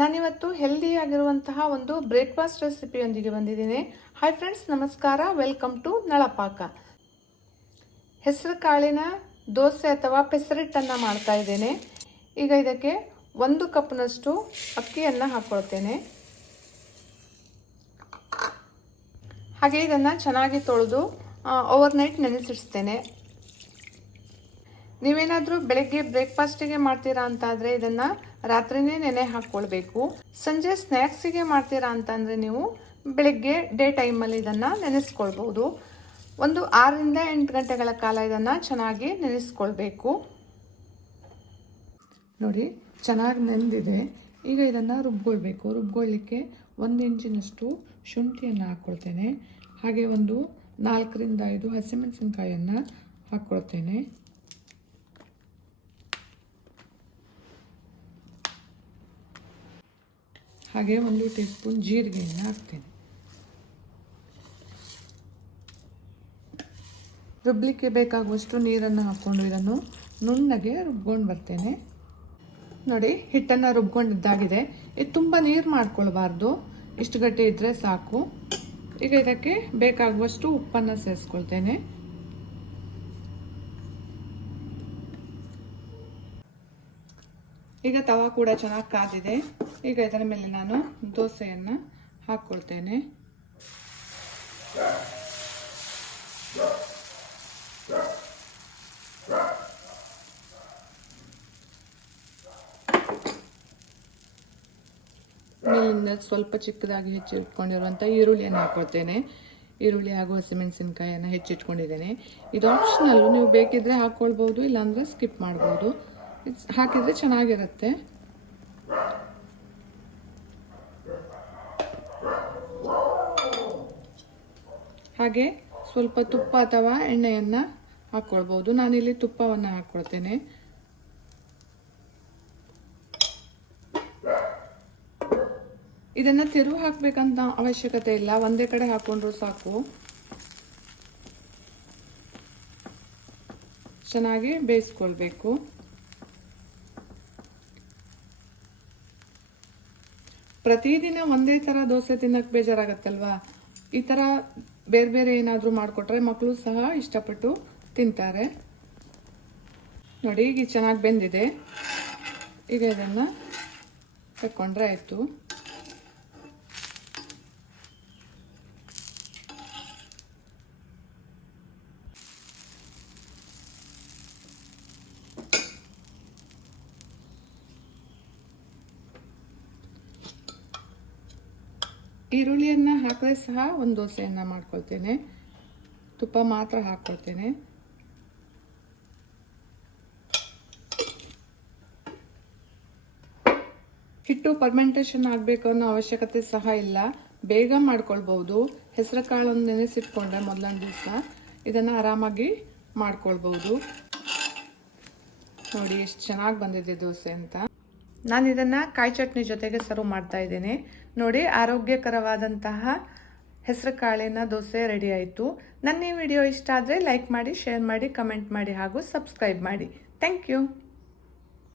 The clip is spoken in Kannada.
ನಾನಿವತ್ತು ಹೆಲ್ದಿ ಆಗಿರುವಂತಹ ಒಂದು ಬ್ರೇಕ್ಫಾಸ್ಟ್ ರೆಸಿಪಿಯೊಂದಿಗೆ ಬಂದಿದ್ದೇನೆ. ಹಾಯ್ ಫ್ರೆಂಡ್ಸ್, ನಮಸ್ಕಾರ. ವೆಲ್ಕಮ್ ಟು ನಳಪಾಕ. ಹೆಸರು ಕಾಳಿನ ದೋಸೆ ಅಥವಾ ಪೆಸರಿಟ್ಟನ್ನು ಮಾಡ್ತಾ ಇದ್ದೇನೆ. ಈಗ ಇದಕ್ಕೆ 1 ಕಪ್ನಷ್ಟು ಅಕ್ಕಿಯನ್ನು ಹಾಕ್ಕೊಳ್ತೇನೆ. ಹಾಗೆ ಇದನ್ನು ಚೆನ್ನಾಗಿ ತೊಳೆದು ಓವರ್ನೈಟ್ ನೆನೆಸಿಡ್ತೇನೆ. ನೀವೇನಾದರೂ ಬೆಳಗ್ಗೆ ಬ್ರೇಕ್ಫಾಸ್ಟಿಗೆ ಮಾಡ್ತೀರಾ ಅಂತಾದರೆ ಇದನ್ನು ರಾತ್ರಿನೇ ನೆನೆ ಹಾಕ್ಕೊಳ್ಬೇಕು. ಸಂಜೆ ಸ್ನ್ಯಾಕ್ಸಿಗೆ ಮಾಡ್ತೀರಾ ಅಂತಂದರೆ ನೀವು ಬೆಳಗ್ಗೆ ಡೇ ಟೈಮಲ್ಲಿ ಇದನ್ನು ನೆನೆಸ್ಕೊಳ್ಬೋದು. ಒಂದು 6 ರಿಂದ 8 ಗಂಟೆಗಳ ಕಾಲ ಇದನ್ನು ಚೆನ್ನಾಗಿ ನೆನೆಸ್ಕೊಳ್ಬೇಕು. ನೋಡಿ, ಚೆನ್ನಾಗಿ ನೆಂದಿದೆ. ಈಗ ಇದನ್ನು ರುಬ್ಕೊಳ್ಬೇಕು. ರುಬ್ಕೊಳ್ಳಿಕ್ಕೆ 1 ಇಂಚಿನಷ್ಟು ಶುಂಠಿಯನ್ನು ಹಾಕ್ಕೊಳ್ತೇನೆ. ಹಾಗೆ ಒಂದು 4 ರಿಂದ 5 ಹಸಿಮೆಣಸಿನಕಾಯಿಯನ್ನು ಹಾಕ್ಕೊಳ್ತೇನೆ. ಹಾಗೆ 1 ಟೀ ಸ್ಪೂನ್ ಜೀರಿಗೆಯನ್ನು ಹಾಕ್ತೇನೆ. ರುಬ್ಲಿಕ್ಕೆ ಬೇಕಾಗುವಷ್ಟು ನೀರನ್ನು ಹಾಕ್ಕೊಂಡು ಇದನ್ನು ನುಣ್ಣಗೆ ರುಬ್ಕೊಂಡು ಬರ್ತೇನೆ. ನೋಡಿ, ಹಿಟ್ಟನ್ನು ರುಬ್ಕೊಂಡಿದ್ದಾಗಿದೆ. ಇದು ತುಂಬ ನೀರು ಮಾಡ್ಕೊಳ್ಬಾರ್ದು, ಇಷ್ಟು ಗಟ್ಟಿ ಇದ್ದರೆ ಸಾಕು. ಈಗ ಇದಕ್ಕೆ ಬೇಕಾಗುವಷ್ಟು ಉಪ್ಪನ್ನು ಸೇರಿಸ್ಕೊಳ್ತೇನೆ. ಈಗ ತವಾ ಕೂಡ ಚೆನ್ನಾಗಿ ಕಾದಿದೆ. ಈಗ ಇದರ ಮೇಲೆ ನಾನು ದೋಸೆಯನ್ನು ಹಾಕ್ಕೊಳ್ತೇನೆ. ಮೇಲಿಂದ ಸ್ವಲ್ಪ ಚಿಕ್ಕದಾಗಿ ಹೆಚ್ಚಿಟ್ಕೊಂಡಿರುವಂಥ ಈರುಳ್ಳಿಯನ್ನು ಹಾಕ್ಕೊಳ್ತೇನೆ. ಈರುಳ್ಳಿ ಹಾಗೂ ಹಸಿಮೆಣಸಿನಕಾಯಿಯನ್ನು ಹೆಚ್ಚಿಟ್ಕೊಂಡಿದ್ದೇನೆ. ಇದು ಆಪ್ಷನಲ್ಲು, ನೀವು ಬೇಕಿದ್ರೆ ಹಾಕ್ಕೊಳ್ಬೋದು, ಇಲ್ಲಾಂದರೆ ಸ್ಕಿಪ್ ಮಾಡ್ಬೋದು. ಹಾಕಿದರೆ ಚೆನ್ನಾಗಿರುತ್ತೆ. ಹಾಗೆ ಸ್ವಲ್ಪ ತುಪ್ಪ ಅಥವಾ ಎಣ್ಣೆಯನ್ನು ಹಾಕ್ಕೊಳ್ಬೋದು. ನಾನಿಲ್ಲಿ ತುಪ್ಪವನ್ನು ಹಾಕ್ಕೊಳ್ತೇನೆ. ಇದನ್ನು ತಿರುವು ಹಾಕಬೇಕಂತ ಅವಶ್ಯಕತೆ ಇಲ್ಲ, ಒಂದೇ ಕಡೆ ಹಾಕ್ಕೊಂಡ್ರೂ ಸಾಕು. ಚೆನ್ನಾಗಿ ಬೇಯಿಸ್ಕೊಳ್ಬೇಕು. ಪ್ರತಿದಿನ ಒಂದೇ ಥರ ದೋಸೆ ತಿನ್ನಕ್ಕೆ ಬೇಜಾರಾಗತ್ತಲ್ವಾ? ಈ ಥರ ಬೇರೆ ಬೇರೆ ಏನಾದರೂ ಮಾಡಿಕೊಟ್ರೆ ಮಕ್ಕಳು ಸಹ ಇಷ್ಟಪಟ್ಟು ತಿಂತಾರೆ. ನೋಡಿ, ಈಗ ಚೆನ್ನಾಗಿ ಬೆಂದಿದೆ. ಈಗ ಇದನ್ನು ತಕ್ಕೊಂಡ್ರೆ ಆಯಿತು. ಈರುಳ್ಳಿಯನ್ನು ಹಾಕಿದ್ರೆ ಸಹ ಒಂದು ದೋಸೆಯನ್ನು ಮಾಡ್ಕೊಳ್ತೇನೆ. ತುಪ್ಪ ಮಾತ್ರ ಹಾಕ್ಕೊಳ್ತೇನೆ. ಹಿಟ್ಟು ಫರ್ಮೆಂಟೇಷನ್ ಆಗಬೇಕು ಅನ್ನೋ ಅವಶ್ಯಕತೆ ಸಹ ಇಲ್ಲ, ಬೇಗ ಮಾಡ್ಕೊಳ್ಬೋದು. ಹೆಸರು ಕಾಳನ್ನು ನೆನೆಸಿಟ್ಕೊಂಡ್ರೆ ಮೊದಲನೇ ದಿವಸ ಇದನ್ನು ಆರಾಮಾಗಿ ಮಾಡ್ಕೊಳ್ಬೋದು. ನೋಡಿ ಎಷ್ಟು ಚೆನ್ನಾಗಿ ಬಂದಿದೆ ದೋಸೆ ಅಂತ. ನಾನು ಇದನ್ನು ಕಾಯಿ ಚಟ್ನಿ ಜೊತೆಗೆ ಸರ್ವ್ ಮಾಡ್ತಾ ಇದ್ದೇನೆ. ನೋಡಿ, ಆರೋಗ್ಯಕರವಾದಂತಹ ಹೆಸರು ಕಾಳಿನ ದೋಸೆ ರೆಡಿ ಆಯಿತು. ನನ್ನ ಈ ವಿಡಿಯೋ ಇಷ್ಟ ಆದರೆ ಲೈಕ್ ಮಾಡಿ, ಶೇರ್ ಮಾಡಿ, ಕಮೆಂಟ್ ಮಾಡಿ ಹಾಗೂ ಸಬ್ಸ್ಕ್ರೈಬ್ ಮಾಡಿ. Thank you.